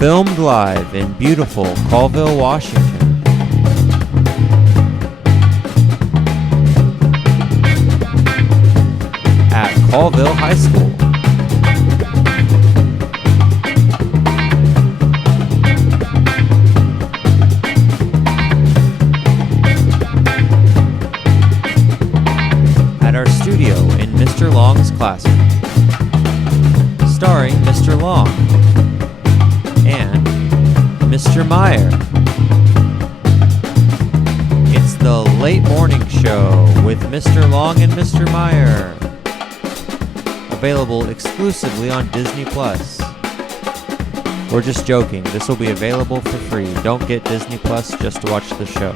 Filmed live in beautiful Colville, Washington. At Colville High School. At our studio in Mr. Long's classroom. Starring Mr. Long and Mr. Meyer. It's the Late Morning Show with Mr. Long and Mr. Meyer. Available exclusively on Disney Plus. We're just joking. This will be available for free. Don't get Disney Plus just to watch the show.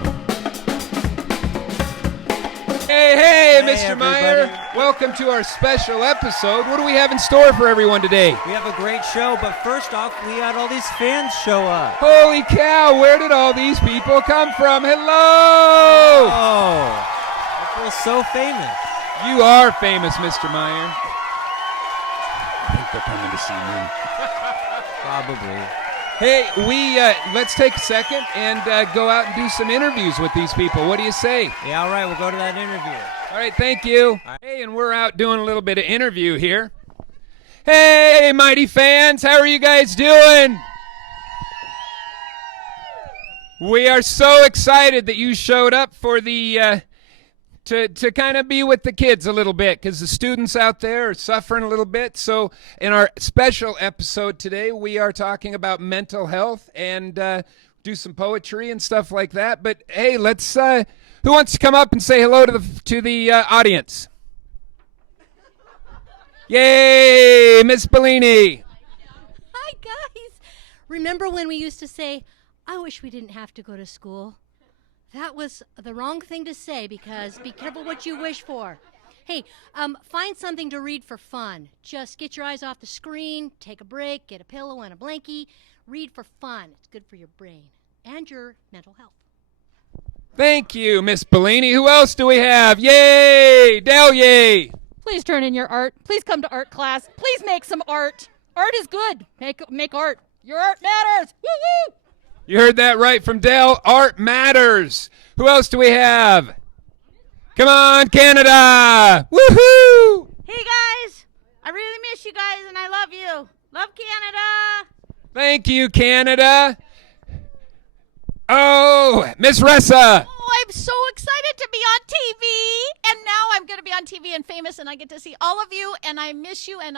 Hey, Mr. everybody. Meyer. Welcome to our special episode. What do we have in store for everyone today? We have a great show, but first off, we had all these fans show up. Holy cow, where did all these people come from? Hello! Oh, I feel so famous. You are famous, Mr. Meyer. I think they're coming to see me. Probably. Hey, let's take a second and go out and do some interviews with these people. What do you say? Yeah, all right, we'll go to that interview. All right, thank you. Hey, and we're out doing a little bit of interview here. Hey, mighty fans, how are you guys doing? We are so excited that you showed up for the to kind of be with the kids a little bit, because the students out there are suffering a little bit. So in our special episode today, we are talking about mental health and do some poetry and stuff like that. But hey, let's who wants to come up and say hello to the audience? Yay, Miss Bellini. Hi, guys. Remember when we used to say, I wish we didn't have to go to school? That was the wrong thing to say, because be careful what you wish for. Hey, find something to read for fun. Just get your eyes off the screen, take a break, get a pillow and a blankie. Read for fun. It's good for your brain and your mental health. Thank you, Miss Bellini. Who else do we have? Yay! Del, yay! Please turn in your art. Please come to art class. Please make some art. Art is good. Make art. Your art matters. Woo-woo! You heard that right from Dell. Art matters. Who else do we have? Come on, Canada! Woohoo! Hey guys, I really miss you guys and I love you. Love Canada. Thank you, Canada. Oh, Miss Ressa. Oh, I'm so excited to be on TV. And now I'm going to be on TV and famous and I get to see all of you and I miss you and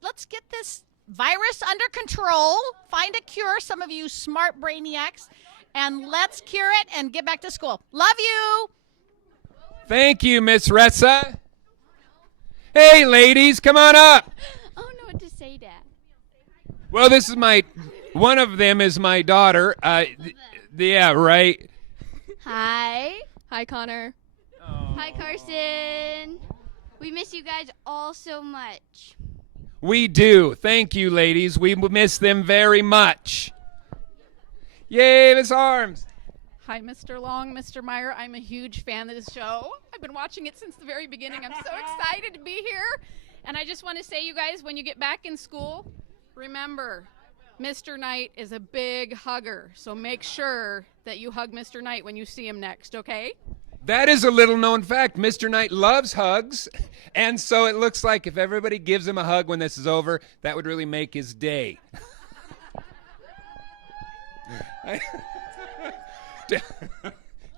let's get this virus under control, find a cure, some of you smart brainiacs, and let's cure it and get back to school. Love you. Thank you, Miss Ressa. Hey, ladies, come on up. I don't know what to say, Dad. Well, this is one of them is my daughter. Yeah, right. Hi. Hi, Connor. Hi, Carson. We miss you guys all so much. We do. Thank you, ladies. We miss them very much. Yay, Miss Arms. Hi, Mr. Long, Mr. Meyer. I'm a huge fan of this show. I've been watching it since the very beginning. I'm so excited to be here. And I just want to say, you guys, when you get back in school, remember, Mr. Knight is a big hugger. So make sure that you hug Mr. Knight when you see him next, okay? That is a little-known fact. Mr. Knight loves hugs, and so it looks like if everybody gives him a hug when this is over, that would really make his day.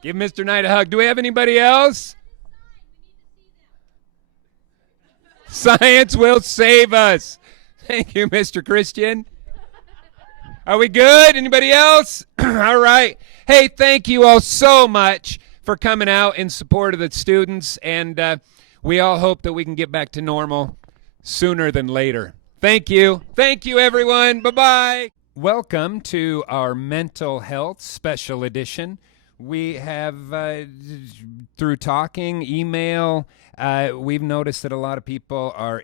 Give Mr. Knight a hug. Do we have anybody else? Science will save us. Thank you, Mr. Christian. Are we good? Anybody else? All right. Hey, thank you all so much for coming out in support of the students, and we all hope that we can get back to normal sooner than later. Thank you. Thank you, everyone. Bye-bye. Welcome to our mental health special edition. We have, through talking, email, we've noticed that a lot of people are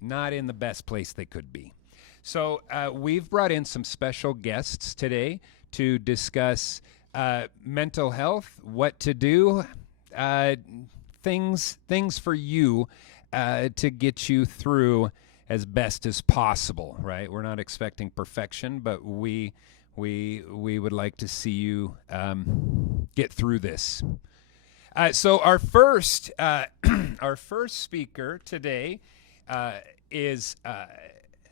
not in the best place they could be. So we've brought in some special guests today to discuss mental health, what to do, things for you to get you through as best as possible, right? We're not expecting perfection, but we would like to see you get through this. So our first our first speaker today is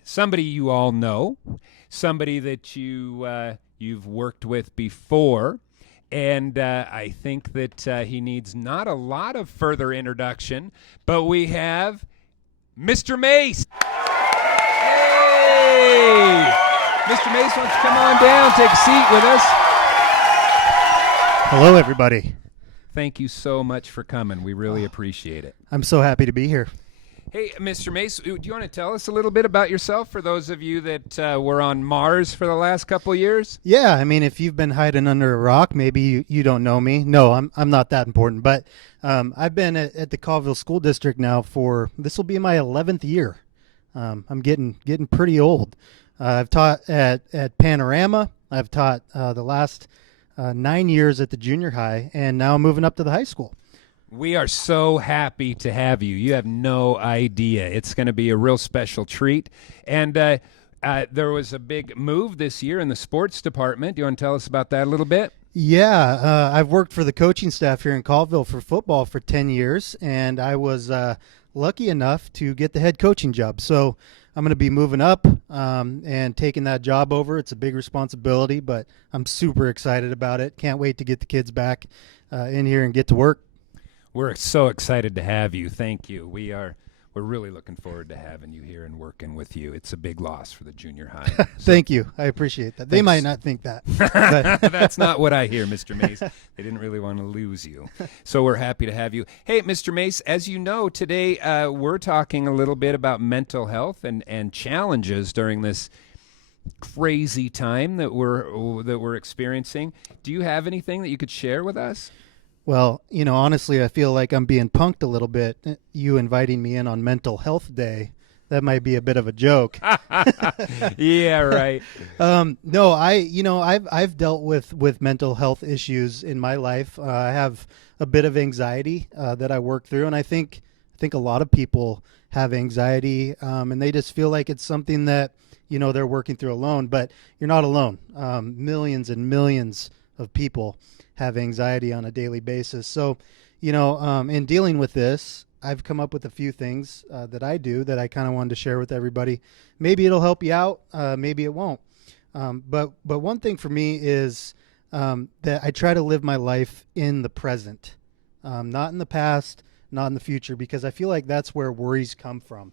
somebody you all know, somebody that you've worked with before, and I think that he needs not a lot of further introduction, but we have Mr. Mace. Hey! Mr. Mace, why don't you come on down, take a seat with us. Hello, everybody. Thank you so much for coming. We really appreciate it. I'm so happy to be here. Hey, Mr. Mace, do you want to tell us a little bit about yourself for those of you that were on Mars for the last couple of years? Yeah, I mean, if you've been hiding under a rock, maybe you don't know me. No, I'm not that important. But I've been at the Colville School District now this will be my 11th year. I'm getting pretty old. I've taught at Panorama. I've taught the last 9 years at the junior high, and now I'm moving up to the high school. We are so happy to have you. You have no idea. It's going to be a real special treat. And there was a big move this year in the sports department. Do you want to tell us about that a little bit? Yeah, I've worked for the coaching staff here in Colville for football for 10 years, and I was lucky enough to get the head coaching job. So I'm going to be moving up and taking that job over. It's a big responsibility, but I'm super excited about it. Can't wait to get the kids back in here and get to work. We're so excited to have you. Thank you. We're really looking forward to having you here and working with you. It's a big loss for the junior high. Thank you. I appreciate that. They might not think that. But That's not what I hear, Mr. Mace. They didn't really want to lose you. So we're happy to have you. Hey, Mr. Mace, as you know, today we're talking a little bit about mental health and challenges during this crazy time that we're experiencing. Do you have anything that you could share with us? Well, honestly, I feel like I'm being punked a little bit. You inviting me in on Mental Health Day, that might be a bit of a joke. Yeah, right. No, I've dealt with mental health issues in my life. I have a bit of anxiety that I work through, and I think a lot of people have anxiety, and they just feel like it's something that they're working through alone. But you're not alone. Millions and millions of people have anxiety on a daily basis. So, in dealing with this, I've come up with a few things that I do that I kind of wanted to share with everybody. Maybe it'll help you out. Maybe it won't. But one thing for me is that I try to live my life in the present, not in the past, not in the future, because I feel like that's where worries come from,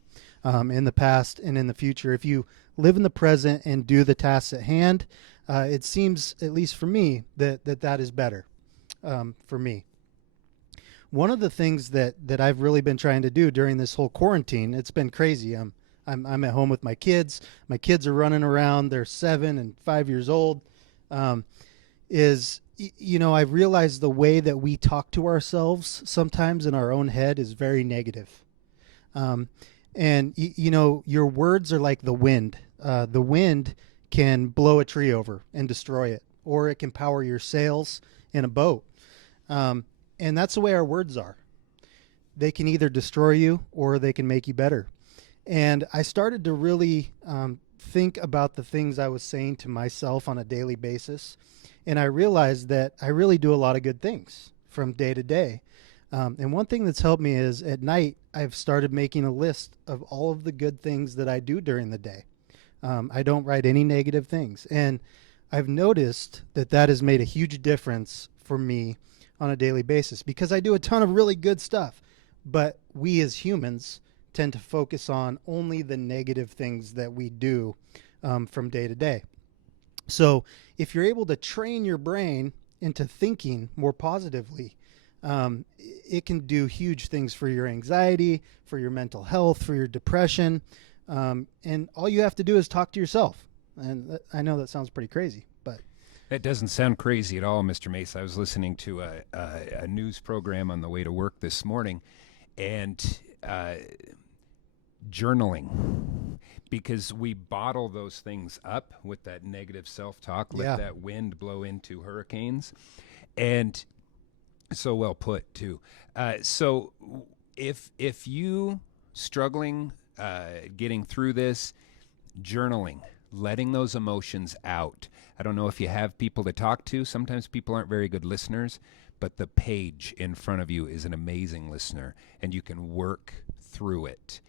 in the past and in the future. If you live in the present and do the tasks at hand, it seems, at least for me, that is better for me. One of the things that I've really been trying to do during this whole quarantine, it's been crazy. I'm at home with my kids. My kids are running around. They're 7 and 5 years old. I've realized the way that we talk to ourselves sometimes in our own head is very negative. And your words are like the wind. The wind can blow a tree over and destroy it, or it can power your sails in a boat. And that's the way our words are. They can either destroy you or they can make you better. And I started to really think about the things I was saying to myself on a daily basis. And I realized that I really do a lot of good things from day to day. And one thing that's helped me is at night, I've started making a list of all of the good things that I do during the day. I don't write any negative things. And I've noticed that has made a huge difference for me on a daily basis, because I do a ton of really good stuff. But we as humans tend to focus on only the negative things that we do from day to day. So if you're able to train your brain into thinking more positively, it can do huge things for your anxiety, for your mental health, for your depression. And all you have to do is talk to yourself. And I know that sounds pretty crazy, but That doesn't sound crazy at all, Mr. Mace. I was listening to a news program on the way to work this morning, and journaling, because we bottle those things up with that negative self-talk, let that wind blow into hurricanes, and so well put too. So if you struggling getting through this, journaling, letting those emotions out. I don't know if you have people to talk to. Sometimes people aren't very good listeners, but the page in front of you is an amazing listener, and you can work through it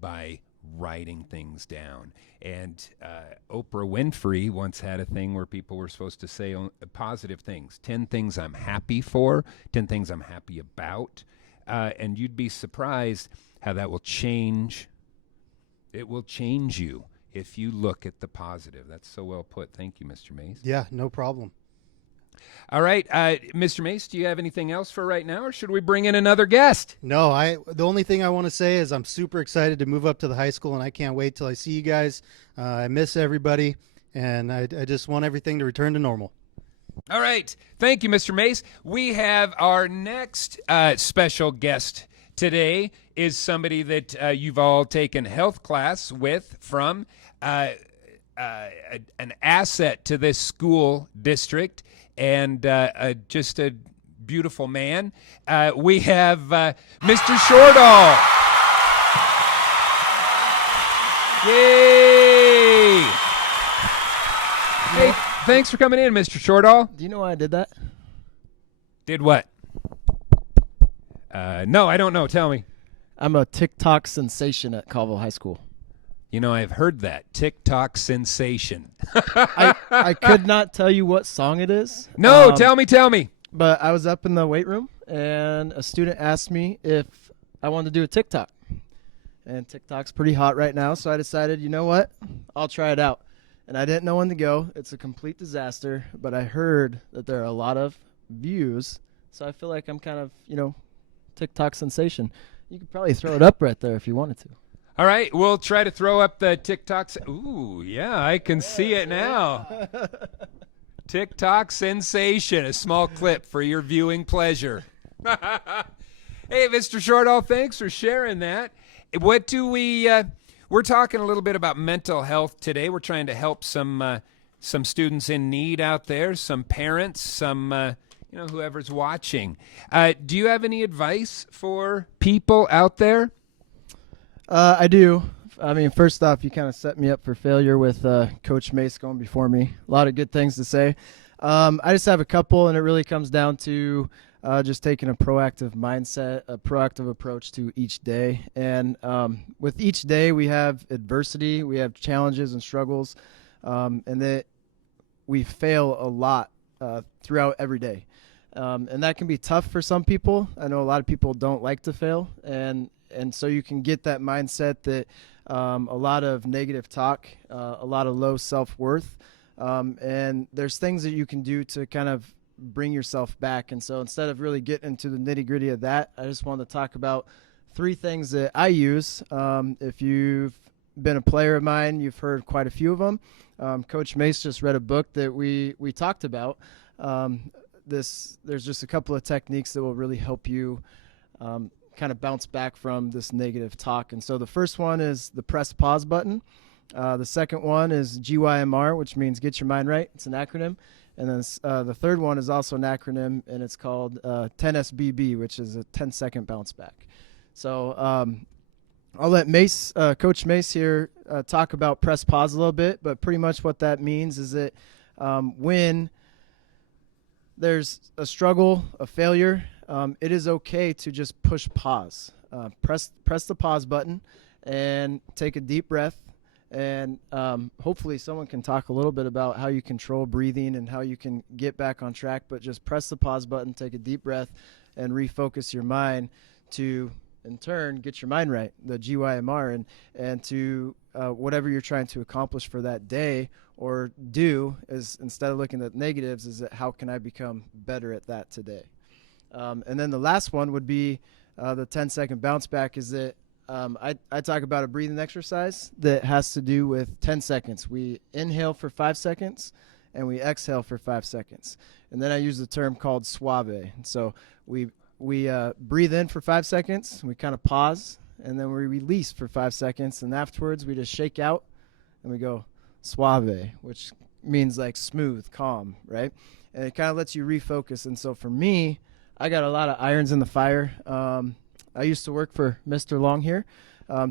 by writing things down. And Oprah Winfrey once had a thing where people were supposed to say positive things, 10 things I'm happy for, 10 things I'm happy about, and you'd be surprised how that will change. It will change you if you look at the positive. That's so well put. Thank you, Mr. Mace. Yeah, no problem. All right, Mr. Mace, do you have anything else for right now, or should we bring in another guest? No, the only thing I want to say is I'm super excited to move up to the high school, and I can't wait till I see you guys. I miss everybody, and I just want everything to return to normal. All right. Thank you, Mr. Mace. We have our next special guest today is somebody that you've all taken health class with from an asset to this school district, and just a beautiful man. We have Mr. Shortall. Yay! Hey, thanks for coming in, Mr. Shortall. Do you know why I did that? Did what? No, I don't know. Tell me. I'm a TikTok sensation at Colville High School. You know, I've heard that. TikTok sensation. I could not tell you what song it is. No, tell me. But I was up in the weight room, and a student asked me if I wanted to do a TikTok. And TikTok's pretty hot right now, so I decided, you know what? I'll try it out. And I didn't know when to go. It's a complete disaster, but I heard that there are a lot of views, so I feel like I'm kind of, TikTok sensation. You could probably throw it up right there if you wanted to. All right, we'll try to throw up the TikToks. Ooh, yeah, I can see it now. TikTok sensation, a small clip for your viewing pleasure. Hey, Mr. Shortall, thanks for sharing that. What do we're talking a little bit about mental health today. We're trying to help some students in need out there, some parents, some whoever's watching. Do you have any advice for people out there? I do. I mean, first off, you kind of set me up for failure with Coach Mace going before me. A lot of good things to say. I just have a couple, and it really comes down to just taking a proactive mindset, a proactive approach to each day. And with each day, we have adversity, we have challenges and struggles, and that we fail a lot throughout every day. And that can be tough for some people. I know a lot of people don't like to fail, and so you can get that mindset that a lot of negative talk, a lot of low self-worth, and there's things that you can do to kind of bring yourself back. And so instead of really getting into the nitty-gritty of that, I just want to talk about 3 things that I use. If you've been a player of mine, you've heard quite a few of them. Coach Mace just read a book that we talked about. There's just a couple of techniques that will really help you kind of bounce back from this negative talk. And so the first one is the press pause button. The second one is GYMR, which means get your mind right. It's an acronym. And then the third one is also an acronym, and it's called 10SBB, which is a 10-second bounce back. So I'll let Coach Mace here talk about press pause a little bit, but pretty much what that means is that when there's a struggle, a failure, it is okay to just push pause. Press the pause button and take a deep breath. And hopefully someone can talk a little bit about how you control breathing and how you can get back on track. But just press the pause button, take a deep breath, and refocus your mind to, in turn, get your mind right, the GYMR, and to whatever you're trying to accomplish for that day or do is, instead of looking at negatives, is that how can I become better at that today? And then the last one would be the 10-second bounce back, is that I talk about a breathing exercise that has to do with 10 seconds. We inhale for 5 seconds, and we exhale for 5 seconds. And then I use the term called suave. And so we breathe in for 5 seconds, we kind of pause, and then we release for 5 seconds. And afterwards, we just shake out, and we go suave, which means like smooth, calm, right? And it kind of lets you refocus. And so for me, I got a lot of irons in the fire. I used to work for Mr. Long here.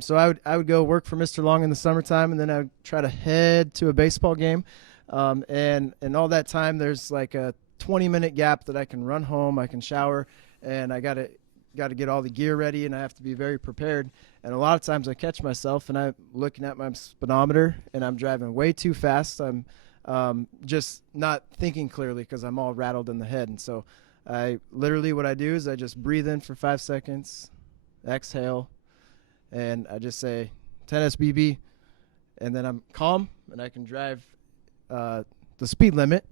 So I would go work for Mr. Long in the summertime, and then I would try to head to a baseball game. And all that time, there's like a 20-minute gap that I can run home, I can shower, and I got to get all the gear ready, and I have to be very prepared. And a lot of times I catch myself, and I'm looking at my speedometer, and I'm driving way too fast. I'm just not thinking clearly because I'm all rattled in the head. And so what I do is I just breathe in for 5 seconds, exhale, and I just say 10 SBB, and then I'm calm, and I can drive the speed limit,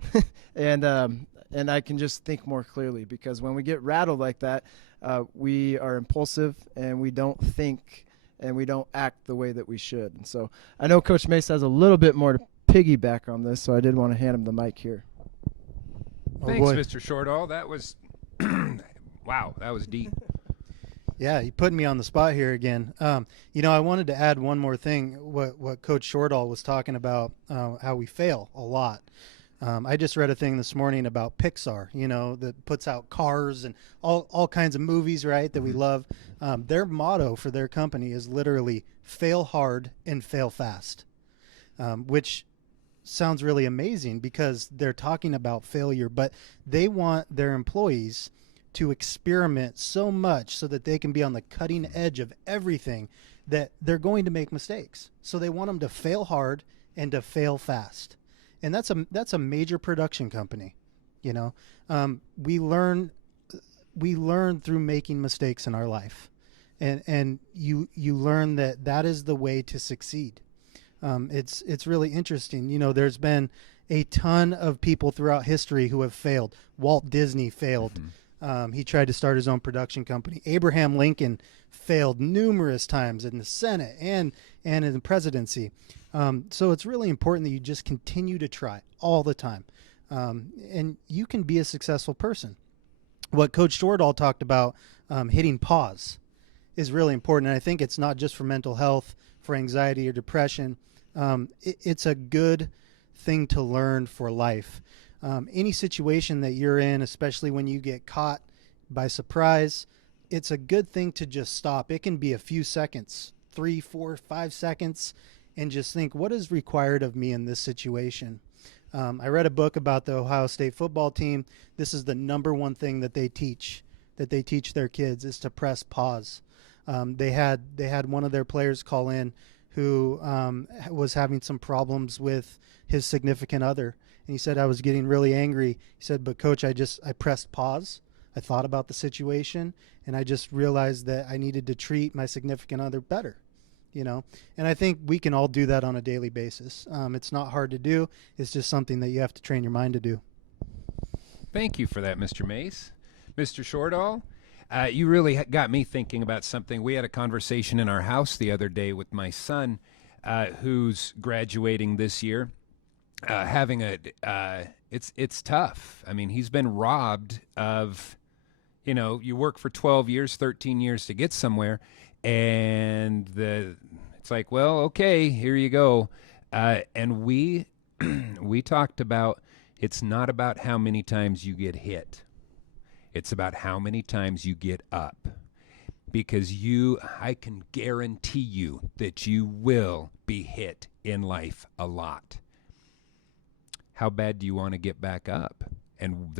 and I can just think more clearly, because when we get rattled like that, we are impulsive, and we don't think and we don't act the way that we should. And so I know Coach Mace has a little bit more to piggyback on this, so I did want to hand him the mic here. Thanks, Mr. Shortall. That was wow, that was deep. Yeah, you put me on the spot here again. I wanted to add one more thing. What Coach Shortall was talking about, how we fail a lot. I just read a thing this morning about Pixar, that puts out Cars and all kinds of movies, right, that we love. Their motto for their company is literally fail hard and fail fast, which sounds really amazing because they're talking about failure, but they want their employees to experiment so much so that they can be on the cutting edge of everything, that they're going to make mistakes. So they want them to fail hard and to fail fast. And that's a major production company. We learn through making mistakes in our life, and you learn that is the way to succeed. It's really interesting. There's been a ton of people throughout history who have failed. Walt Disney failed. He tried to start his own production company. Abraham Lincoln failed numerous times in the Senate and in the presidency. So it's really important that you just continue to try all the time. And you can be a successful person. What Coach Shortall talked about, hitting pause, is really important. And I think it's not just for mental health, for anxiety or depression. It's a good thing to learn for life. Any situation that you're in, especially when you get caught by surprise, it's a good thing to just stop. It can be a few seconds, 3, 4, 5 seconds, and just think, what is required of me in this situation? I read a book about the Ohio State football team. This is the number one thing that they teach their kids, is to press pause. They had one of their players call in who was having some problems with his significant other. And he said, I was getting really angry. He said, but coach, I pressed pause. I thought about the situation, and I just realized that I needed to treat my significant other better. And I think we can all do that on a daily basis. It's not hard to do. It's just something that you have to train your mind to do. Thank you for that, Mr. Mace. Mr. Shortall, you really got me thinking about something. We had a conversation in our house the other day with my son, who's graduating this year. It's tough. I mean, he's been robbed of, you work for 12 years, 13 years to get somewhere, and it's like, well, okay, here you go. And we talked about, it's not about how many times you get hit. It's about how many times you get up. Because I can guarantee you that you will be hit in life a lot. How bad do you want to get back up? And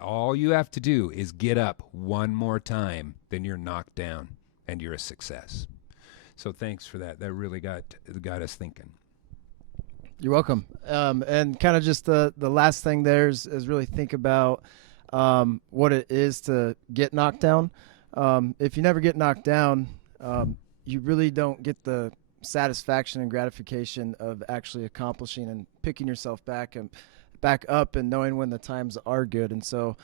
all you have to do is get up one more time, then you're knocked down and you're a success. So thanks for that. That really got us thinking. You're welcome. And kind of just the last thing there is really think about what it is to get knocked down. If you never get knocked down, you really don't get the satisfaction and gratification of actually accomplishing and picking yourself back up and knowing when the times are good. And so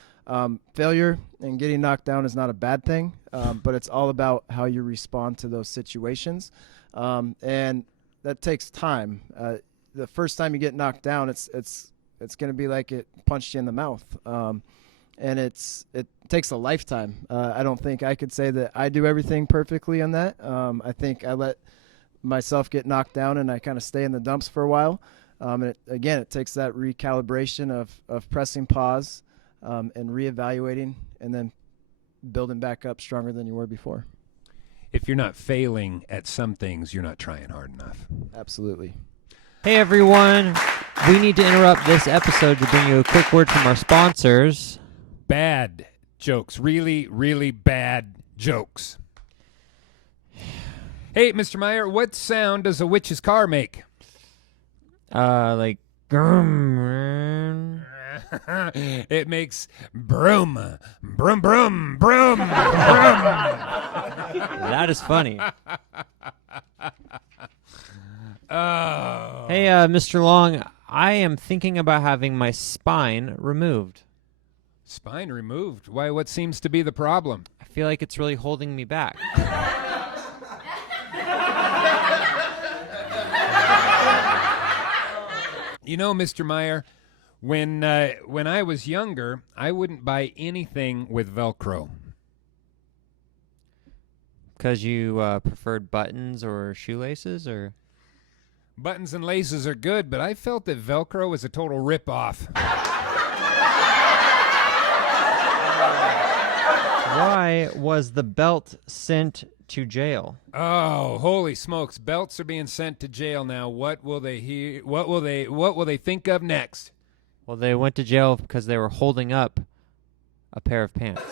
failure and getting knocked down is not a bad thing, but it's all about how you respond to those situations. And that takes time. The first time you get knocked down, it's going to be like it punched you in the mouth. And it takes a lifetime. I don't think I could say that I do everything perfectly on that. I think I let myself get knocked down and I kind of stay in the dumps for a while. And it takes that recalibration of pressing pause and reevaluating and then building back up stronger than you were before. if you're not failing at some things, you're not trying hard enough. Absolutely. Hey everyone, we need to interrupt this episode to bring you a quick word from our sponsors. Bad jokes. Really, really bad jokes. Hey, Mr. Meyer, what sound does a witch's car make? Like, It makes broom, broom, broom, broom, broom. that is funny. Oh. Hey, Mr. Long, I am thinking about having my spine removed. Spine removed. Why, what seems to be the problem? I feel like it's really holding me back. You know, Mr. Meyer, when I was younger, I wouldn't buy anything with Velcro. Because you preferred buttons or shoelaces, or? Buttons and laces are good, but I felt that Velcro was a total ripoff. Why was the belt sent to jail? Oh, holy smokes! Belts are being sent to jail now. What will they hear? What will they think of next? Well, they went to jail because they were holding up a pair of pants.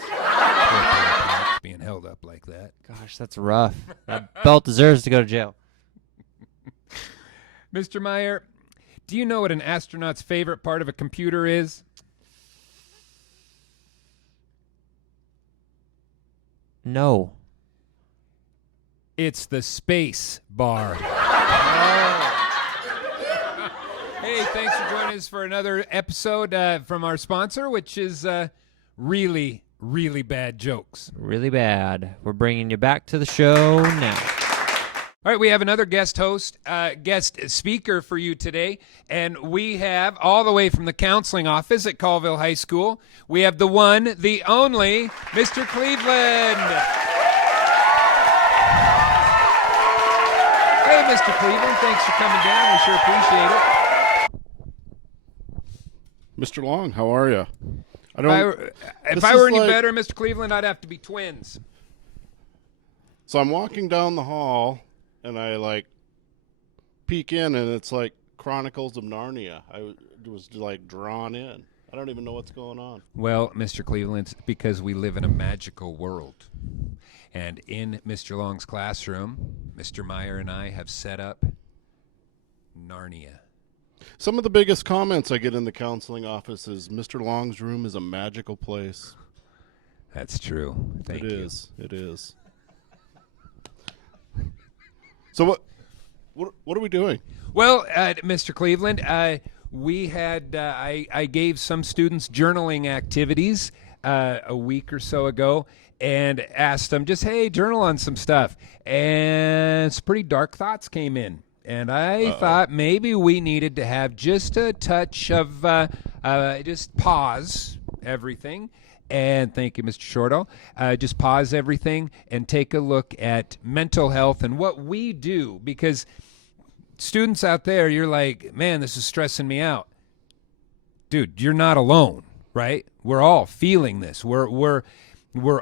Being held up like that. Gosh, that's rough. That belt deserves to go to jail. Mr. Meyer, do you know what an astronaut's favorite part of a computer is? No. It's the space bar. Hey, thanks for joining us for another episode from our sponsor, which is really, really bad jokes. Really bad. We're bringing you back to the show now. All right, we have another guest speaker for you today, and we have, all the way from the counseling office at Colville High School, we have the one, the only, Mr. Cleveland. Hey, Mr. Cleveland, thanks for coming down. We sure appreciate it. Mr. Long, how are you? If I were any better, Mr. Cleveland, I'd have to be twins. So I'm walking down the hall, and I peek in, and it's like Chronicles of Narnia. I was drawn in. I don't even know what's going on. Well, Mr. Cleveland, it's because we live in a magical world. And in Mr. Long's classroom, Mr. Meyer and I have set up Narnia. Some of the biggest comments I get in the counseling office is Mr. Long's room is a magical place. That's true. Thank you. It is. So what are we doing? Well, Mr. Cleveland, we had I gave some students journaling activities a week or so ago, and asked them just, hey, journal on some stuff, and some pretty dark thoughts came in. And I thought maybe we needed to have just a touch of just pause everything. And thank you, Mr. Shortall. Just pause everything and take a look at mental health and what we do. Because students out there, you're like, man, this is stressing me out. Dude, you're not alone, right? We're all feeling this. We're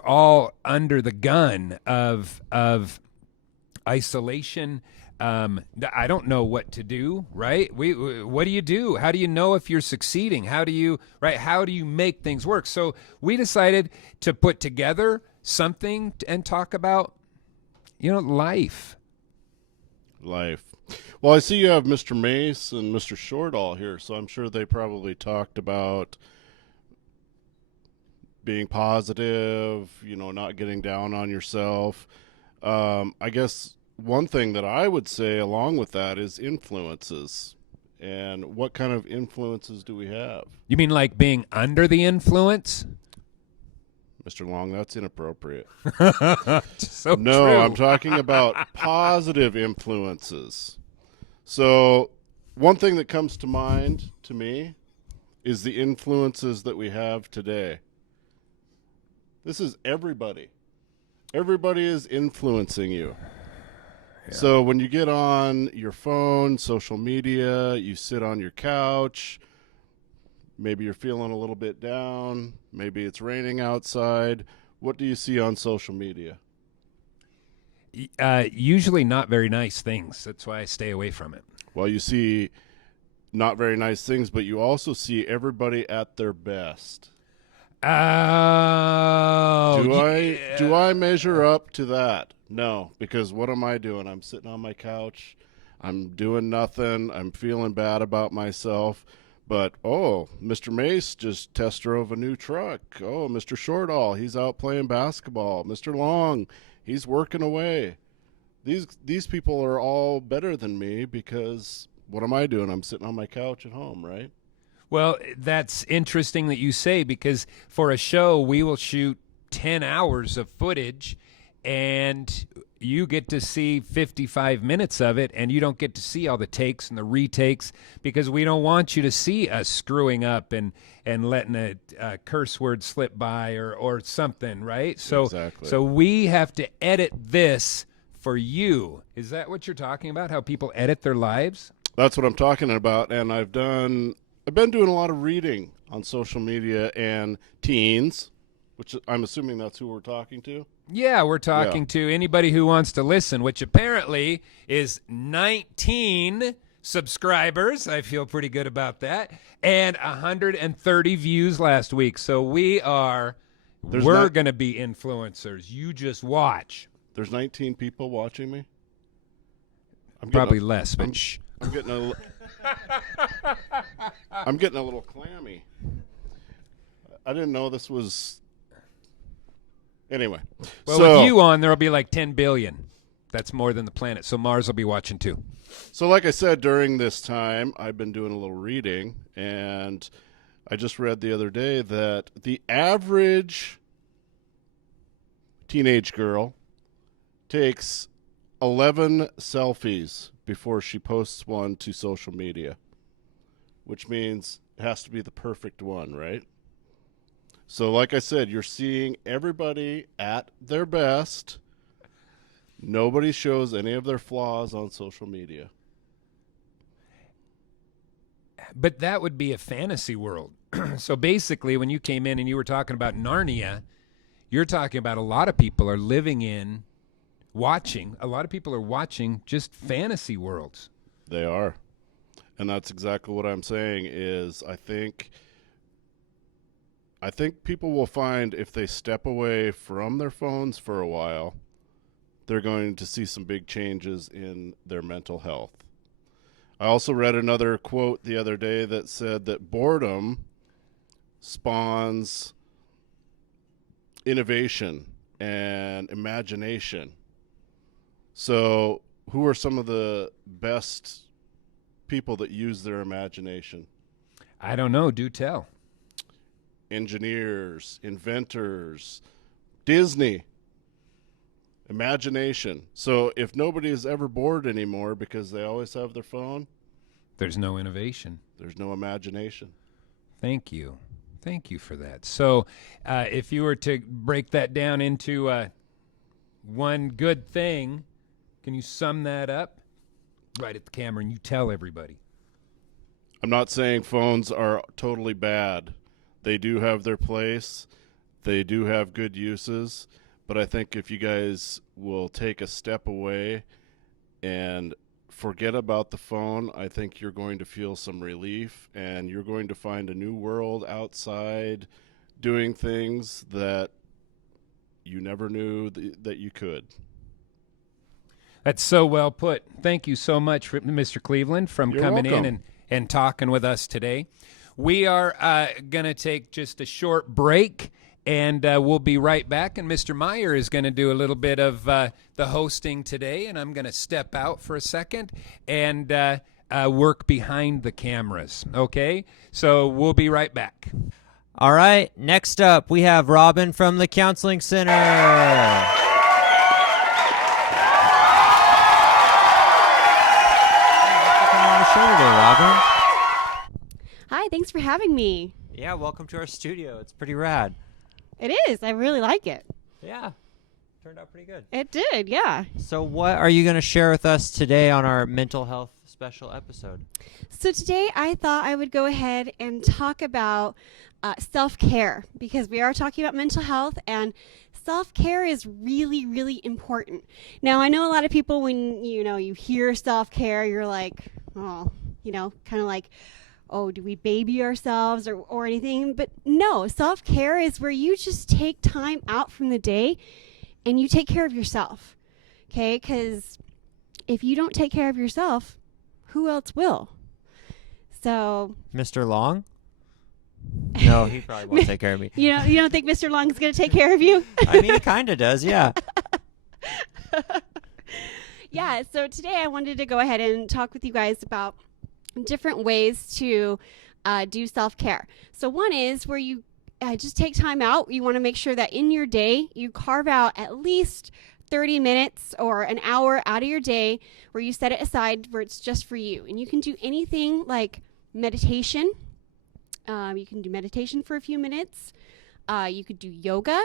all under the gun of isolation. I don't know what to do, right? What do you do? How do you know if you're succeeding? How do you make things work? So we decided to put together something and talk about, life. Life. Well, I see you have Mr. Mace and Mr. Shortall here, so I'm sure they probably talked about being positive, not getting down on yourself. I guess one thing that I would say along with that is influences. And what kind of influences do we have? You mean like being under the influence? Mr. Long, that's inappropriate. So no, true. I'm talking about positive influences. So one thing that comes to mind to me is the influences that we have today. This is everybody. Everybody is influencing you. Yeah. So when you get on your phone, social media, you sit on your couch, maybe you're feeling a little bit down, maybe it's raining outside. What do you see on social media? Usually not very nice things. That's why I stay away from it. Well, you see not very nice things, but you also see everybody at their best. Oh, Do I measure up to that? No, because what am I doing? I'm sitting on my couch. I'm doing nothing. I'm feeling bad about myself. But, Mr. Mace just test drove a new truck. Oh, Mr. Shortall, he's out playing basketball. Mr. Long, he's working away. These people are all better than me because what am I doing? I'm sitting on my couch at home, right? Well, that's interesting that you say, because for a show, we will shoot 10 hours of footage, and you get to see 55 minutes of it, and you don't get to see all the takes and the retakes because we don't want you to see us screwing up and letting a curse word slip by or something, right? Exactly. So we have to edit this for you. Is that what you're talking about, how people edit their lives? That's what I'm talking about, and I've been doing a lot of reading on social media and teens, which I'm assuming that's who we're talking to. Yeah, we're talking to anybody who wants to listen, which apparently is 19 subscribers. I feel pretty good about that. And 130 views last week. So we're going to be influencers. You just watch. There's 19 people watching me? Probably less, but I'm getting a little clammy. I didn't know this was. Anyway. Well, with you on, there'll be like 10 billion. That's more than the planet. So Mars will be watching too. So like I said, during this time, I've been doing a little reading, and I just read the other day that the average teenage girl takes 11 selfies before she posts one to social media, which means it has to be the perfect one, right? So like I said, you're seeing everybody at their best. Nobody shows any of their flaws on social media. But that would be a fantasy world. So basically, when you came in and you were talking about Narnia, you're talking about a lot of people are living in, watching. A lot of people are watching just fantasy worlds. They are. And that's exactly what I'm saying is I think people will find if they step away from their phones for a while, they're going to see some big changes in their mental health. I also read another quote the other day that said that boredom spawns innovation and imagination. So who are some of the best people that use their imagination? I don't know. Do tell. Engineers, inventors, Disney, imagination. So if nobody is ever bored anymore because they always have their phone, there's no innovation. There's no imagination. Thank you. Thank you for that. So if you were to break that down into one good thing, can you sum that up right at the camera and you tell everybody? I'm not saying phones are totally bad. They do have their place. They do have good uses. But I think if you guys will take a step away and forget about the phone, I think you're going to feel some relief, and you're going to find a new world outside doing things that you never knew that you could. That's so well put. Thank you so much, Mr. Cleveland, from You're coming welcome. in and talking with us today. We are going to take just a short break, and we'll be right back. And Mr. Meyer is going to do a little bit of the hosting today, and I'm going to step out for a second and work behind the cameras, okay? So we'll be right back. All right, next up, we have Robin from the Counseling Center. Welcome on the show today, Robin. Hi, thanks for having me. Yeah, welcome to our studio. It's pretty rad. It is. I really like it. Yeah, turned out pretty good. It did, yeah. So what are you going to share with us today on our mental health special episode? So today I thought I would go ahead and talk about self-care, because we are talking about mental health, and self-care is really, really important. Now, I know a lot of people, when you hear self-care, you're like, oh, kind of like, oh, do we baby ourselves or anything? But no, self-care is where you just take time out from the day and you take care of yourself. Okay? Because if you don't take care of yourself, who else will? So, Mr. Long? No, he probably won't take care of me. you don't think Mr. Long is going to take care of you? I mean, he kind of does, yeah. Yeah, so today I wanted to go ahead and talk with you guys about different ways to do self-care. So one is where you just take time out. You want to make sure that in your day you carve out at least 30 minutes or an hour out of your day where you set it aside where it's just for you. And you can do anything like meditation. You can do meditation for a few minutes. You could do yoga.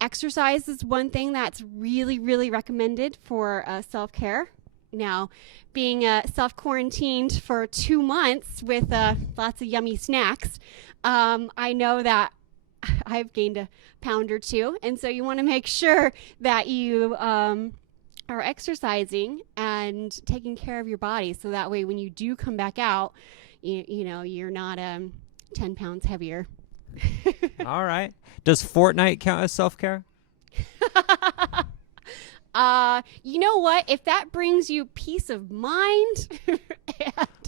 Exercise is one thing that's really, really recommended for self-care. Now, being self-quarantined for 2 months with lots of yummy snacks, I know that I've gained a pound or two. And so you want to make sure that you are exercising and taking care of your body. So that way when you do come back out, you're not 10 pounds heavier. All right. Does Fortnite count as self-care? You know what? If that brings you peace of mind.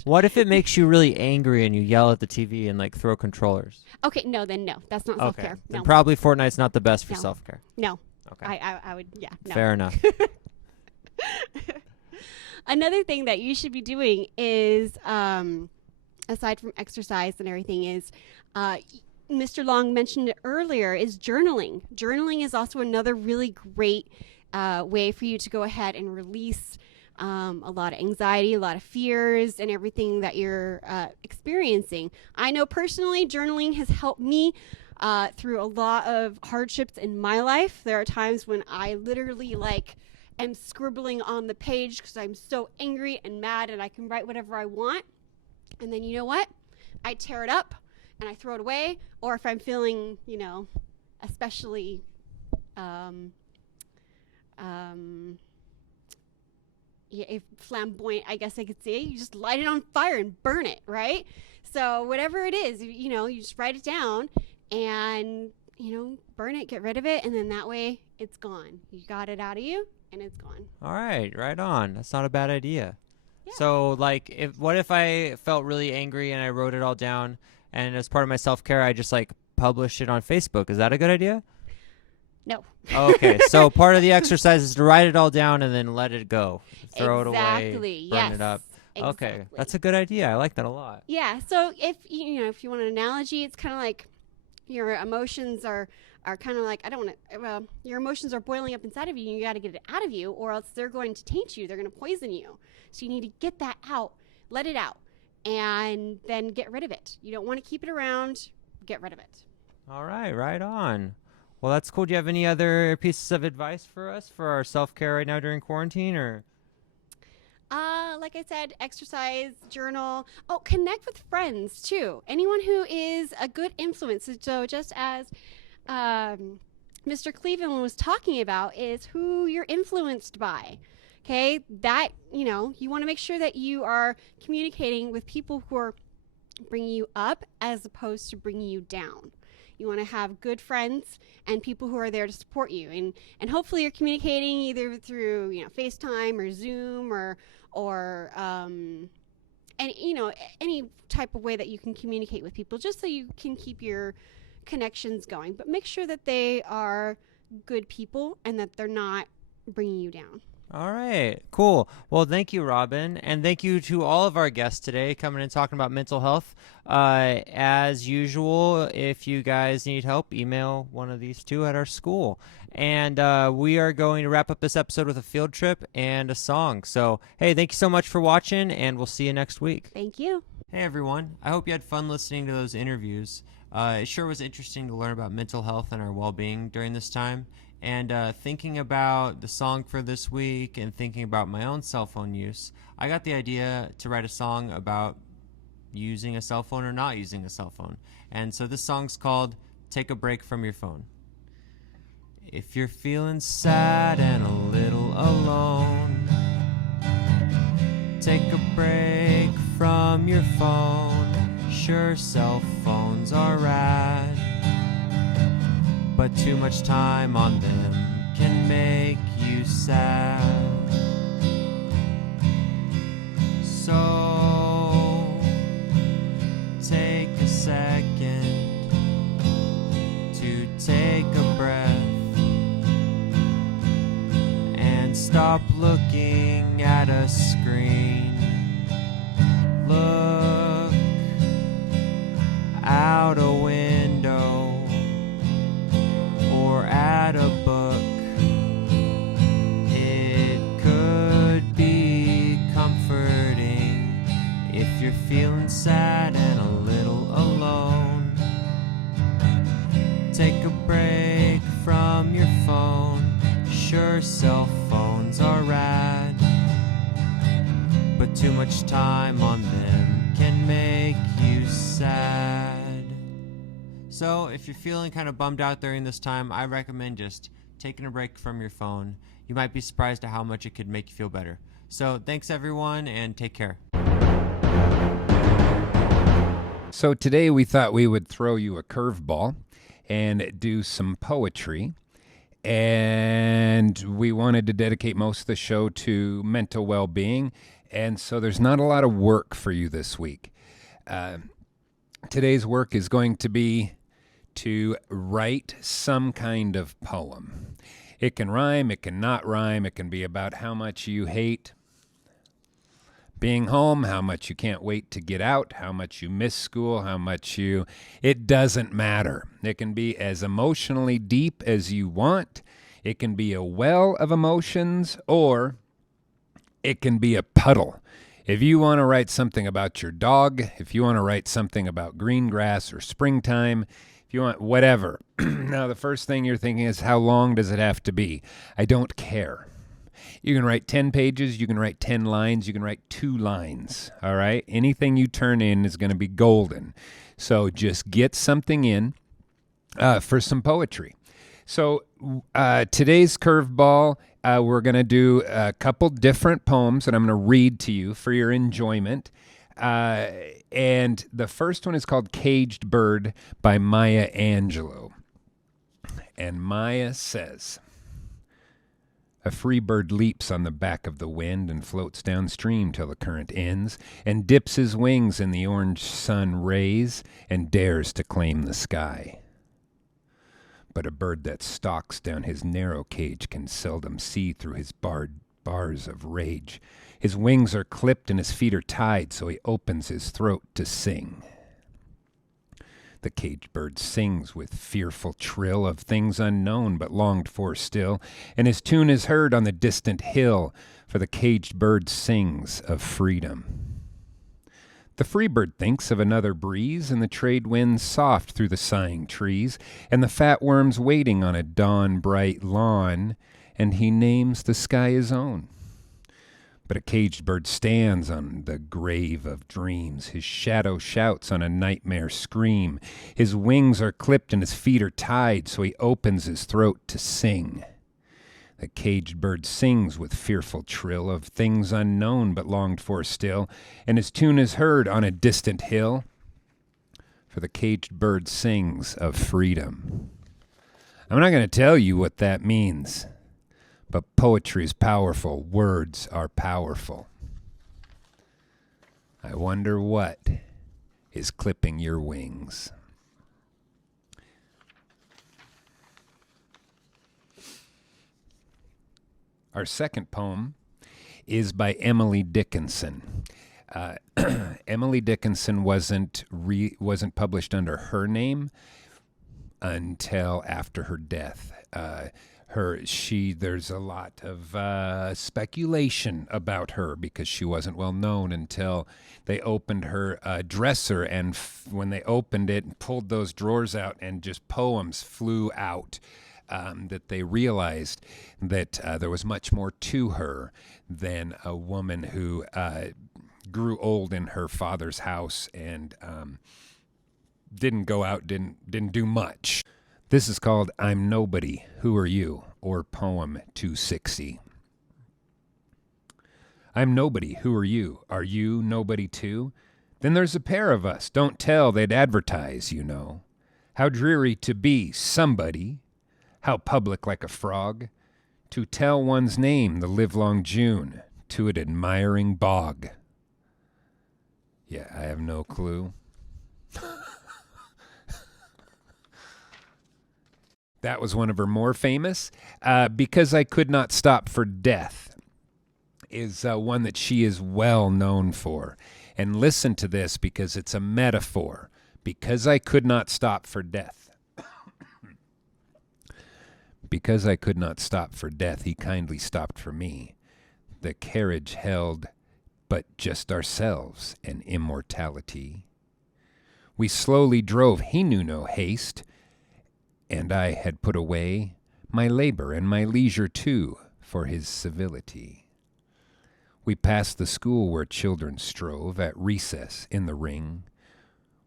What if it makes you really angry and you yell at the TV and like throw controllers? Okay, no, that's not self-care. Okay. No. Then probably Fortnite's not the best for No. self-care. No. Okay. I would, yeah. No. Fair enough. Another thing that you should be doing is, aside from exercise and everything, is Mr. Long mentioned it earlier, is journaling. Journaling is also another really great way for you to go ahead and release a lot of anxiety, a lot of fears, and everything that you're experiencing. I know personally journaling has helped me through a lot of hardships in my life. There are times when I literally am scribbling on the page because I'm so angry and mad and I can write whatever I want. And then you know what? I tear it up and I throw it away. Or if I'm feeling, especially if flamboyant, I guess I could say, you just light it on fire and burn it, right? So whatever it is, you just write it down and, burn it, get rid of it, and then that way it's gone. You got it out of you and it's gone. All right, right on. That's not a bad idea. Yeah. So, what if I felt really angry and I wrote it all down, and as part of my self-care, I just published it on Facebook? Is that a good idea? No. Okay, so part of the exercise is to write it all down and then let it go. Throw it away, burn it up. Okay, Exactly. that's a good idea. I like that a lot. Yeah, so if you want an analogy, it's kind of like your emotions are kind of like, your emotions are boiling up inside of you and you got to get it out of you or else they're going to taint you. They're going to poison you. So you need to get that out, let it out, and then get rid of it. You don't want to keep it around. Get rid of it. All right, right on. Well, that's cool. Do you have any other pieces of advice for us for our self-care right now during quarantine, or? Like I said, exercise, journal. Oh, connect with friends too. Anyone who is a good influence. So just as Mr. Cleveland was talking about, is who you're influenced by. Okay, that, you want to make sure that you are communicating with people who are bringing you up as opposed to bringing you down. You want to have good friends and people who are there to support you. And hopefully you're communicating either through, FaceTime or Zoom or any type of way that you can communicate with people just so you can keep your connections going. But make sure that they are good people and that they're not bringing you down. All right, cool. Well, thank you, Robin, and thank you to all of our guests today coming and talking about mental health. As usual, if you guys need help, email one of these two at our school. And we are going to wrap up this episode with a field trip and a song. So, hey, thank you so much for watching, and we'll see you next week. Thank you. Hey, everyone. I hope you had fun listening to those interviews. It sure was interesting to learn about mental health and our well-being during this time. And thinking about the song for this week and thinking about my own cell phone use, I got the idea to write a song about using a cell phone or not using a cell phone. And so this song's called Take a Break from Your Phone. If you're feeling sad and a little alone, take a break from your phone. Sure, cell phones are rad, but too much time on them can make you sad. So take a second to take a breath and stop looking at a screen. Look out a window or at a book. It could be comforting if you're feeling sad and a little alone. Take a break from your phone. Sure, cell phones are rad, but too much time on them can make you sad. So if you're feeling kind of bummed out during this time, I recommend just taking a break from your phone. You might be surprised at how much it could make you feel better. So thanks everyone, and take care. So today we thought we would throw you a curveball and do some poetry. And we wanted to dedicate most of the show to mental well-being. And so there's not a lot of work for you this week. Today's work is going to be to write some kind of poem. It can rhyme, it can not rhyme, it can be about how much you hate being home, how much you can't wait to get out, how much you miss school, it doesn't matter. It can be as emotionally deep as you want. It can be a well of emotions, or it can be a puddle. If you want to write something about your dog, if you want to write something about green grass or springtime, if you want whatever. Now, the first thing you're thinking is, how long does it have to be? I don't care. You can write 10 pages, you can write 10 lines, you can write 2 lines, all right? Anything you turn in is going to be golden. So just get something in for some poetry. So today's curveball, we're going to do a couple different poems that I'm going to read to you for your enjoyment. And the first one is called Caged Bird by Maya Angelou. And Maya says, a free bird leaps on the back of the wind and floats downstream till the current ends, and dips his wings in the orange sun rays and dares to claim the sky. But a bird that stalks down his narrow cage can seldom see through his bars of rage. His wings are clipped and his feet are tied, so he opens his throat to sing. The caged bird sings with fearful trill of things unknown but longed for still, and his tune is heard on the distant hill, for the caged bird sings of freedom. The free bird thinks of another breeze, and the trade winds soft through the sighing trees, and the fat worms waiting on a dawn-bright lawn, and he names the sky his own. But a caged bird stands on the grave of dreams. His shadow shouts on a nightmare scream. His wings are clipped and his feet are tied, so he opens his throat to sing. The caged bird sings with fearful trill of things unknown but longed for still, and his tune is heard on a distant hill, for the caged bird sings of freedom. I'm not going to tell you what that means. But poetry is powerful. Words are powerful. I wonder what is clipping your wings. Our second poem is by Emily Dickinson. Emily Dickinson wasn't published under her name until after her death. There's a lot of speculation about her because she wasn't well known until they opened her dresser, and when they opened it and pulled those drawers out and just poems flew out, that they realized that there was much more to her than a woman who grew old in her father's house and didn't go out, didn't do much. This is called I'm Nobody, Who Are You? Or Poem 260. I'm nobody, who are you? Are you nobody too? Then there's a pair of us, don't tell, they'd advertise, you know. How dreary to be somebody, how public like a frog, to tell one's name the livelong June, to an admiring bog. Yeah, I have no clue. That was one of her more famous. Because I Could Not Stop for Death is one that she is well known for. And listen to this because it's a metaphor. Because I could not stop for death. Because I could not stop for death, he kindly stopped for me. The carriage held but just ourselves and immortality. We slowly drove, he knew no haste, and I had put away my labor and my leisure too for his civility. We passed the school where children strove at recess in the ring.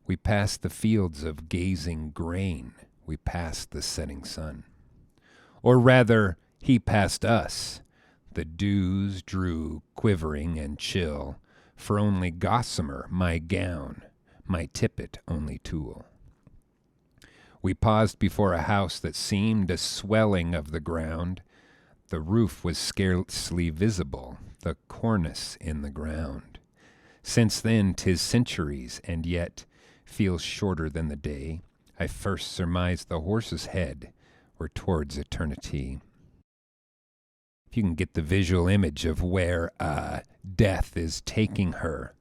We passed the fields of gazing grain. We passed the setting sun. Or rather, he passed us. The dews drew quivering and chill, for only gossamer my gown, my tippet only tulle. We paused before a house that seemed a swelling of the ground. The roof was scarcely visible, the cornice in the ground. Since then 'tis centuries, and yet feels shorter than the day. I first surmised the horse's head were towards eternity. If you can get the visual image of where death is taking her,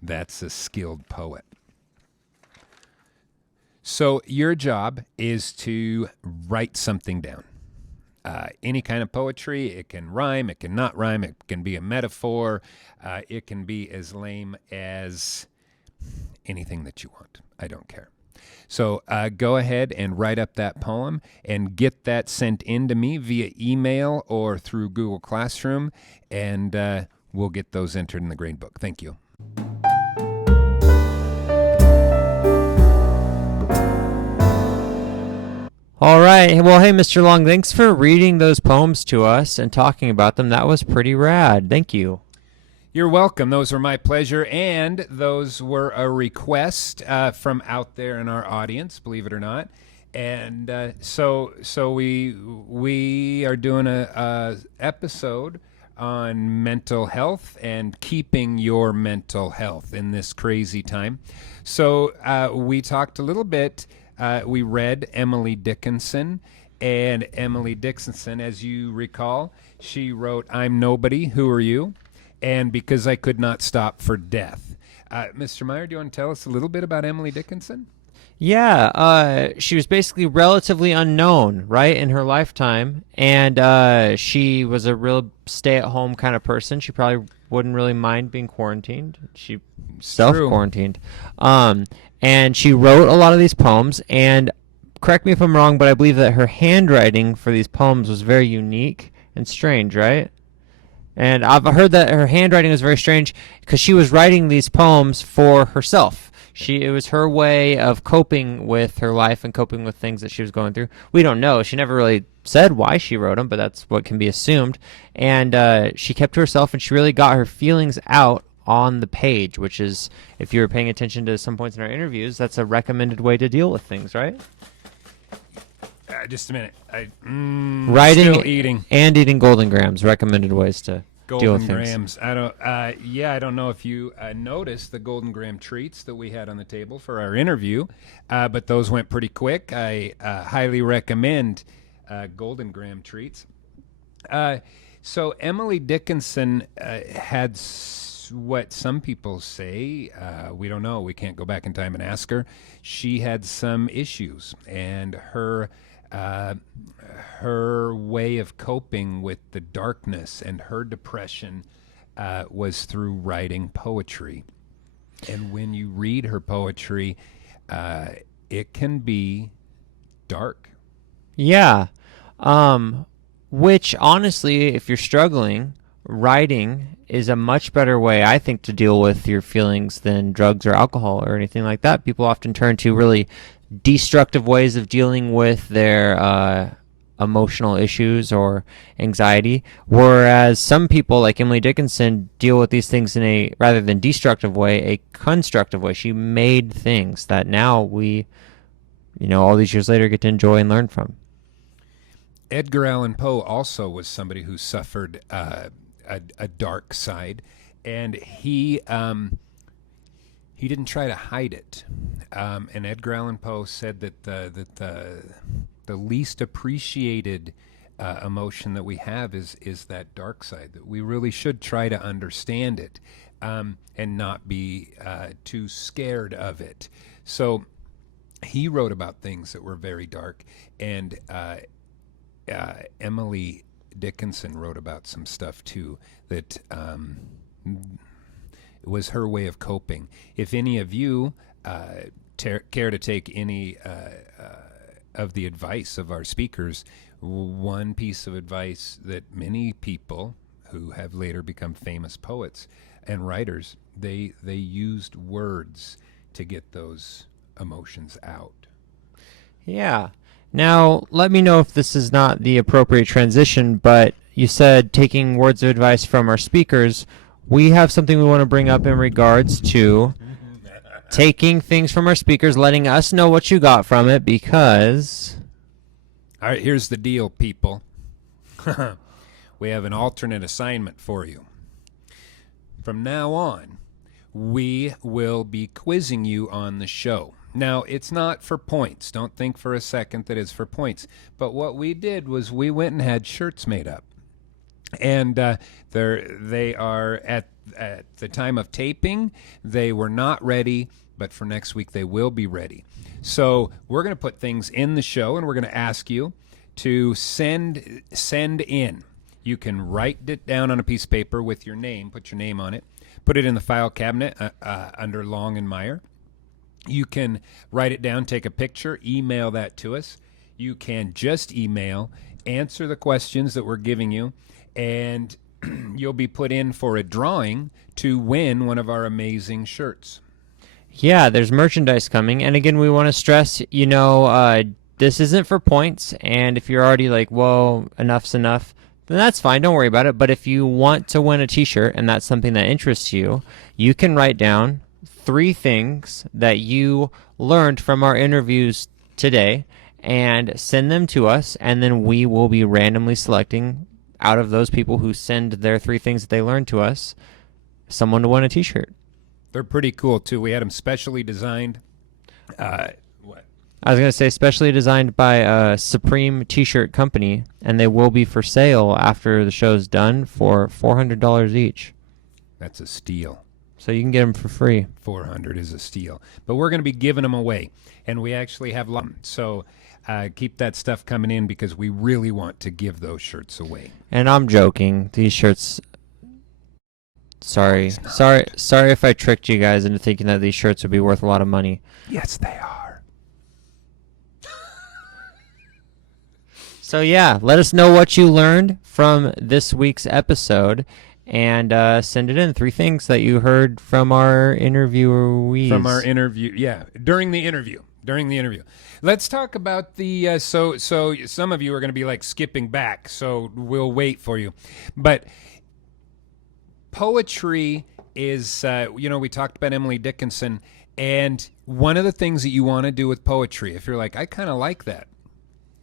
that's a skilled poet. So your job is to write something down. Any kind of poetry. It can rhyme, it can not rhyme, it can be a metaphor, it can be as lame as anything that you want. I don't care. So go ahead and write up that poem and get that sent in to me via email or through Google Classroom, and we'll get those entered in the grade book. Thank you. All right. Well, hey, Mr. Long, thanks for reading those poems to us and talking about them. That was pretty rad. Thank you. You're welcome. Those were my pleasure, and those were a request from out there in our audience, believe it or not. And so we are doing a episode on mental health and keeping your mental health in this crazy time. So we talked a little bit. We read Emily Dickinson, and Emily Dickinson, as you recall, she wrote I'm Nobody, Who Are You? And Because I Could Not Stop for Death. Mr. Meyer, do you want to tell us a little bit about Emily Dickinson? Yeah, she was basically relatively unknown, right, in her lifetime, and she was a real stay-at-home kind of person. She probably wouldn't really mind being quarantined. She self-quarantined. And she wrote a lot of these poems, and correct me if I'm wrong, but I believe that her handwriting for these poems was very unique and strange, right? And I've heard that her handwriting was very strange because she was writing these poems for herself. It was her way of coping with her life and coping with things that she was going through. We don't know. She never really said why she wrote them, but that's what can be assumed. And she kept to herself, and she really got her feelings out on the page, which is, if you were paying attention to some points in our interviews, that's a recommended way to deal with things, right? Just a minute. Writing still eating. and eating Golden Grams, recommended ways to deal with Golden things. Grams. I don't know if you noticed the Golden Graham treats that we had on the table for our interview, but those went pretty quick. I highly recommend Golden Graham treats. So Emily Dickinson had what some people say, we don't know, we can't go back in time and ask her. She had some issues, and her way of coping with the darkness and her depression was through writing poetry. And when you read her poetry, it can be dark. Yeah. Which, honestly, if you're struggling, writing is a much better way, I think, to deal with your feelings than drugs or alcohol or anything like that. People often turn to really destructive ways of dealing with their emotional issues or anxiety, whereas some people like Emily Dickinson deal with these things in a rather than destructive way, a constructive way. She made things that now we, all these years later, get to enjoy and learn from. Edgar Allan Poe also was somebody who suffered a dark side, and he didn't try to hide it. And Edgar Allan Poe said that the least appreciated emotion that we have is that dark side, that we really should try to understand it and not be too scared of it. So he wrote about things that were very dark, and Emily Dickinson wrote about some stuff too that was her way of coping. If any of you care to take any of the advice of our speakers, one piece of advice that many people who have later become famous poets and writers, they used words to get those emotions out. Yeah. Now, let me know if this is not the appropriate transition, but you said taking words of advice from our speakers. We have something we want to bring up in regards to taking things from our speakers, letting us know what you got from it, because... All right, here's the deal, people. We have an alternate assignment for you. From now on, we will be quizzing you on the show. Now, it's not for points. Don't think for a second that it's for points. But what we did was we went and had shirts made up. And they are, at the time of taping, they were not ready, but for next week they will be ready. So we're going to put things in the show, and we're going to ask you to send in. You can write it down on a piece of paper with your name, put your name on it, put it in the file cabinet under Long and Meyer. You can write it down, take a picture, email that to us. You can just email, answer the questions that we're giving you, and you'll be put in for a drawing to win one of our amazing shirts. Yeah, there's merchandise coming. And again, we want to stress, this isn't for points. And if you're already like, well, enough's enough, then that's fine. Don't worry about it. But if you want to win a t-shirt and that's something that interests you, you can write down 3 things that you learned from our interviews today and send them to us. And then we will be randomly selecting out of those people who send their 3 things that they learned to us, someone to win a t-shirt. They're pretty cool, too. We had them specially designed. What? I was going to say specially designed by a Supreme T-shirt company, and they will be for sale after the show's done for $400 each. That's a steal. So you can get them for free. $400 is a steal. But we're going to be giving them away, and we actually have so keep that stuff coming in because we really want to give those shirts away. And I'm joking. These shirts... Sorry if I tricked you guys into thinking that these shirts would be worth a lot of money. Yes, they are. So yeah, let us know what you learned from this week's episode, and send it in. 3 things that you heard from our interviewees. From our interview, yeah, during the interview. Let's talk about the. So some of you are going to be like skipping back, so we'll wait for you, but. Poetry is, we talked about Emily Dickinson, and one of the things that you want to do with poetry, if you're like, I kind of like that,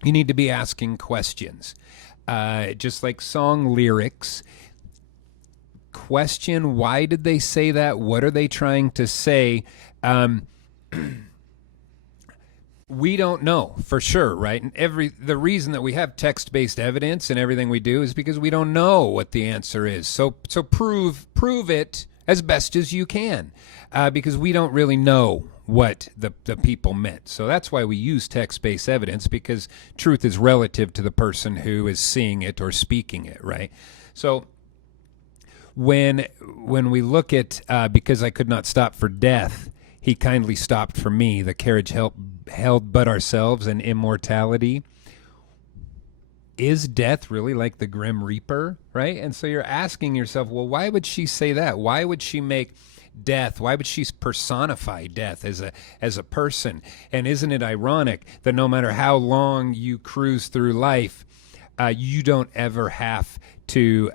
you need to be asking questions. Just like song lyrics, question, why did they say that? What are they trying to say? We don't know for sure, right? And the reason that we have text-based evidence in everything we do is because we don't know what the answer is. So prove it as best as you can, because we don't really know what the people meant. So that's why we use text-based evidence, because truth is relative to the person who is seeing it or speaking it, right? So when we look at because I could not stop for death, he kindly stopped for me. The carriage held but ourselves and immortality. Is death really like the Grim Reaper, right? And so you're asking yourself, well, why would she say that? Why would she make death? Why would she personify death as a person? And isn't it ironic that no matter how long you cruise through life, you don't ever have to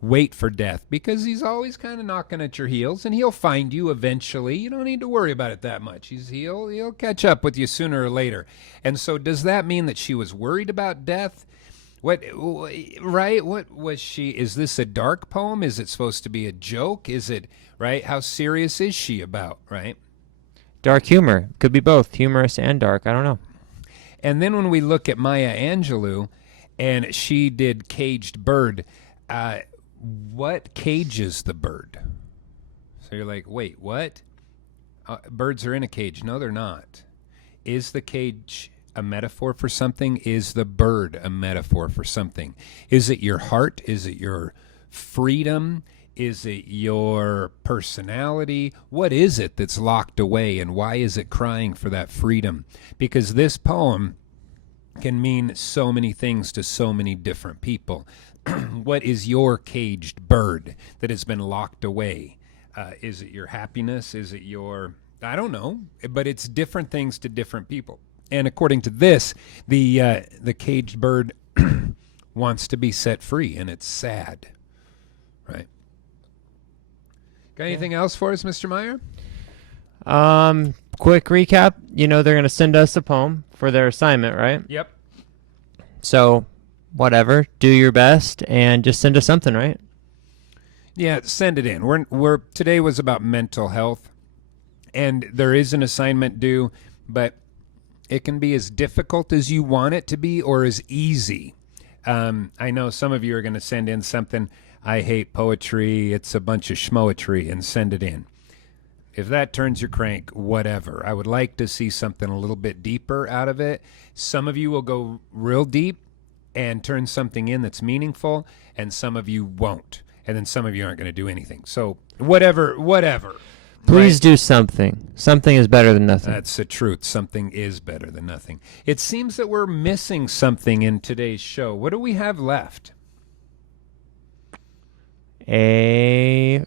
wait for death, because he's always kind of knocking at your heels, and he'll find you eventually. You don't need to worry about it that much. He'll catch up with you sooner or later. And so does that mean that she was worried about death? What was she? Is this a dark poem? Is it supposed to be a joke? Is it, right? How serious is she about, right? Dark humor. Could be both, humorous and dark. I don't know. And then when we look at Maya Angelou, and she did Caged Bird, what cages the bird? So you're like, wait, what? Birds are in a cage. No, they're not. Is the cage a metaphor for something? Is the bird a metaphor for something? Is it your heart? Is it your freedom? Is it your personality? What is it that's locked away, and why is it crying for that freedom? Because this poem can mean so many things to so many different people. What is your caged bird that has been locked away? Is it your happiness? Is it your, I don't know, but it's different things to different people. And according to this, the caged bird wants to be set free, and it's sad, right? Got anything else for us, Mr. Meyer? Quick recap. You know they're going to send us a poem for their assignment, right? Yep. So, whatever. Do your best and just send us something, right? Yeah, send it in. We're today was about mental health, and there is an assignment due, but it can be as difficult as you want it to be or as easy. I know some of you are going to send in something, I hate poetry, it's a bunch of schmoetry, and send it in. If that turns your crank, whatever. I would like to see something a little bit deeper out of it. Some of you will go real deep and turn something in that's meaningful, and some of you won't. And then some of you aren't going to do anything. So whatever. Please right? do something. Something is better than nothing. That's the truth. Something is better than nothing. It seems that we're missing something in today's show. What do we have left? A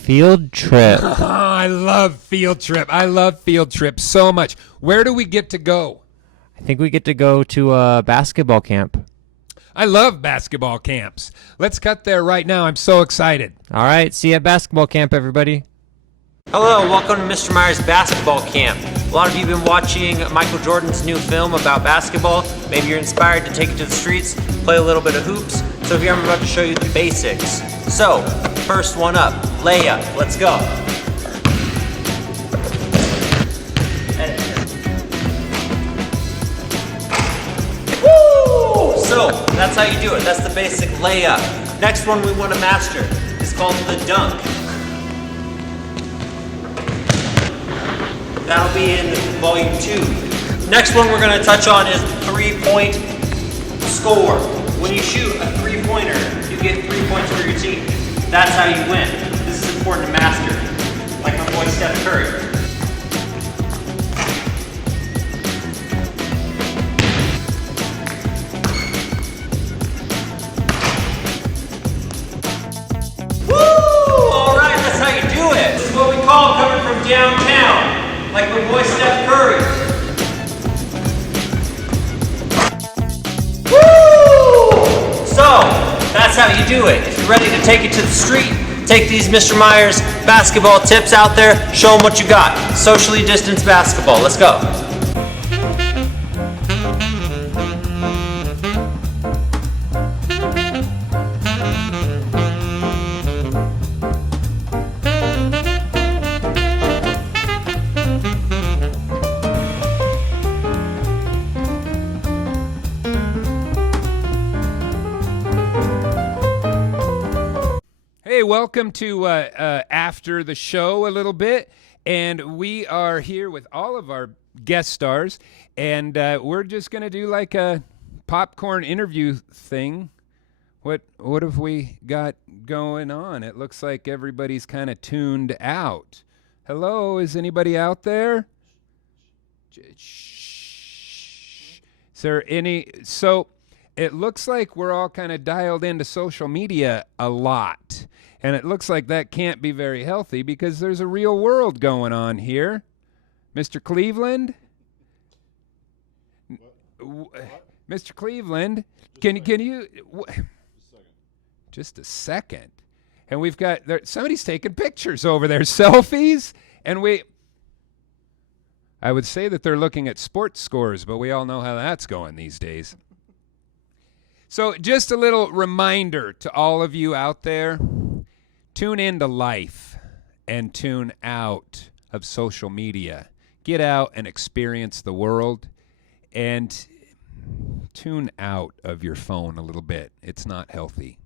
field trip. Oh, I love field trip. I love field trip so much. Where do we get to go? I think we get to go to a basketball camp. I love basketball camps. Let's cut there right now. I'm so excited. All right, see you at basketball camp, everybody. Hello, welcome to Mr. Meyer's basketball camp. A lot of you have been watching Michael Jordan's new film about basketball. Maybe you're inspired to take it to the streets, play a little bit of hoops. So here I'm about to show you the basics. So, first one up, layup. Let's go. Woo! So, that's how you do it. That's the basic layup. Next one we want to master is called the dunk. That'll be in volume 2. Next one we're going to touch on is three-point score. When you shoot a three-pointer, you get 3 points for your team. That's how you win. This is important to master. Like my boy Steph Curry. Woo! All right, that's how you do it. This is what we call coming from downtown. Like my boy Steph Curry. Woo! So, that's how you do it. If you're ready to take it to the street, take these Mr. Myers basketball tips out there, show them what you got. Socially distanced basketball. Let's go. Hey, welcome to After the Show a little bit, and we are here with all of our guest stars, and we're just going to do like a popcorn interview thing. What have we got going on? It looks like everybody's kind of tuned out. Hello, is anybody out there? Shh. Is there any? So it looks like we're all kind of dialed into social media a lot. And it looks like that can't be very healthy because there's a real world going on here. Mr. Cleveland? Mr. Cleveland, can you just a second. And we've got somebody's taking pictures over there, selfies, and I would say that they're looking at sports scores, but we all know how that's going these days. So just a little reminder to all of you out there, tune into life and tune out of social media. Get out and experience the world and tune out of your phone a little bit. It's not healthy.